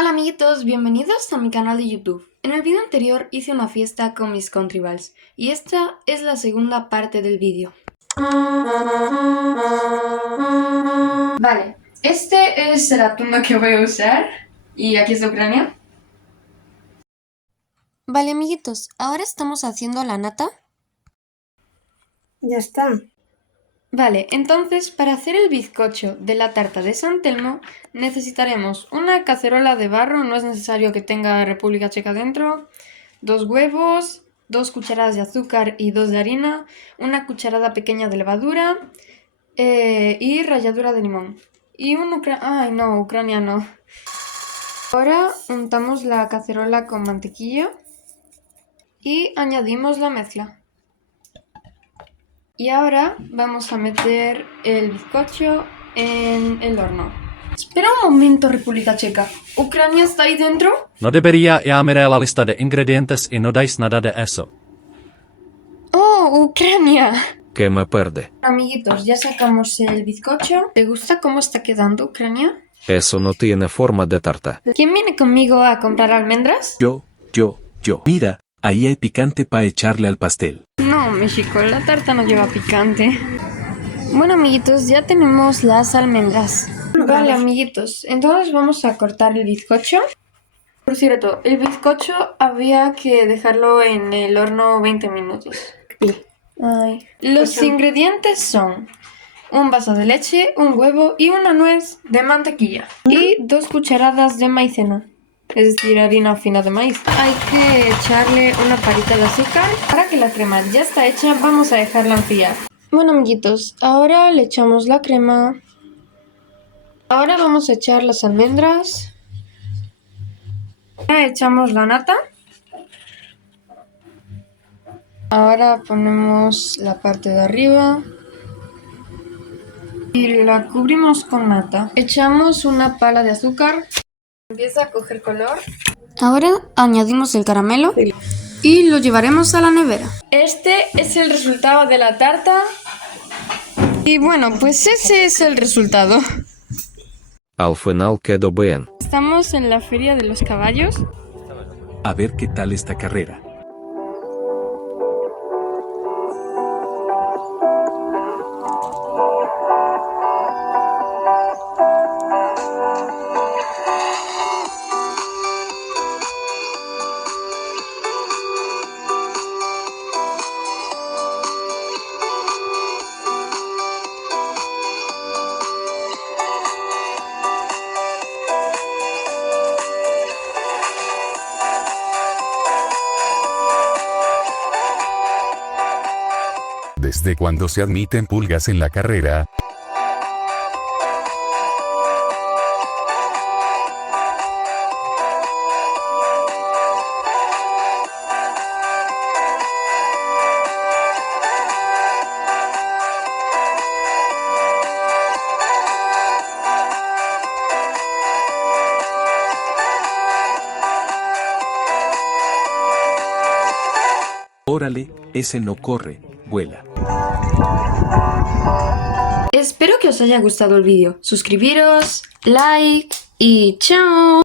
Hola amiguitos, bienvenidos a mi canal de YouTube. En el video anterior hice una fiesta con mis Contribals y esta es la segunda parte del vídeo. Vale, este es el atuendo que voy a usar y aquí es de Ucrania. Vale amiguitos, ahora estamos haciendo la nata. Ya está. Vale, entonces para hacer el bizcocho de la tarta de San Telmo necesitaremos una cacerola de barro, no es necesario que tenga República Checa dentro, 2 huevos, 2 cucharadas de azúcar y 2 de harina, una cucharada pequeña de levadura y ralladura de limón. Y un ucraniano. Ahora untamos la cacerola con mantequilla y añadimos la mezcla. Y ahora vamos a meter el bizcocho en el horno. Espera un momento, República Checa. ¿Ucrania está ahí dentro? No debería llamar la lista de ingredientes y no dais nada de eso. ¡Oh, Ucrania! Que me perde. Amiguitos, ya sacamos el bizcocho. ¿Te gusta cómo está quedando, Ucrania? Eso no tiene forma de tarta. ¿Quién viene conmigo a comprar almendras? Yo. Mira, ahí hay picante para echarle al pastel. No, México, la tarta no lleva picante. Bueno, amiguitos, ya tenemos las almendras. Vale, amiguitos, entonces vamos a cortar el bizcocho. Por cierto, el bizcocho había que dejarlo en el horno 20 minutos. Ay. Los ingredientes son un vaso de leche, un huevo y una nuez de mantequilla. Y 2 cucharadas de maicena, es decir, harina fina de maíz. Hay que echarle una parita de azúcar. Ahora que la crema ya está hecha, vamos a dejarla enfriar. Bueno, amiguitos, ahora le echamos la crema. Ahora vamos a echar las almendras. Ahora echamos la nata. Ahora ponemos la parte de arriba. Y la cubrimos con nata. Echamos una pala de azúcar. Empieza a coger color. Ahora añadimos el caramelo y lo llevaremos a la nevera. Este es el resultado de la tarta. Y bueno, pues ese es el resultado. Al final quedó bien. Estamos en la Feria de los Caballos. A ver qué tal esta carrera. ¿Desde cuándo se admiten pulgas en la carrera? Órale, ese no corre, vuela. Espero que os haya gustado el vídeo. Suscribiros, like y chao.